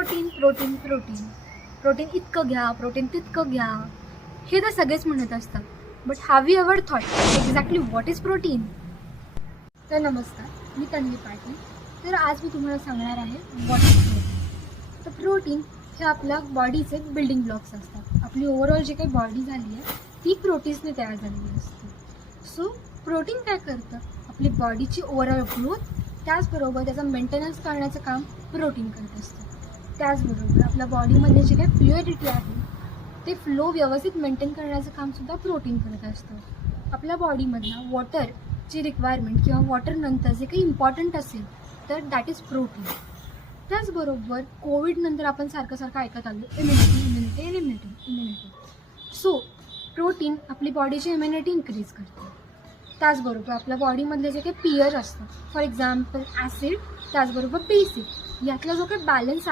Protein protein protein protein इतकं घ्या, protein तितकं घ्या, हे तर सगळेच म्हणत असतात. But have you ever thought exactly what is protein? तर नमस्कार, मी तन्वी पाटील. तर आज मी तुम्हाला सांगणार आहे व्हॉट इज प्रोटीन. तर प्रोटीन हे आपल्या बॉडीचे बिल्डिंग ब्लॉक्स असतात. आपली ओव्हरऑल जी काही बॉडी झाली आहे ती प्रोटीन्सने तयार झालेली असते. सो प्रोटीन काय करतं? आपली बॉडीची ओव्हरऑल ग्रोथ, त्याचबरोबर त्याचा मेंटेनन्स करण्याचं काम प्रोटीन करत असतं. त्याचबरोबर आपल्या बॉडीमध्ये जे काही फ्लुइडिटी आहे ते फ्लो व्यवस्थित मेंटेन करण्याचं कामसुद्धा प्रोटीन करत असतं. आपल्या बॉडीमधला वॉटरची रिक्वायरमेंट किंवा वॉटरनंतर जे काही इम्पॉर्टंट असेल तर दॅट इज प्रोटीन. त्याचबरोबर कोविडनंतर आपण सारखं ऐकत आलो इम्युनिटी. सो प्रोटीन आपली बॉडीची इम्युनिटी इन्क्रीज करते. त्याचबरोबर आपल्या बॉडीमधले जे काही पीएच असतं, फॉर एक्झाम्पल ॲसिड, त्याचबरोबर बेसिक, यातला जो काही बॅलन्स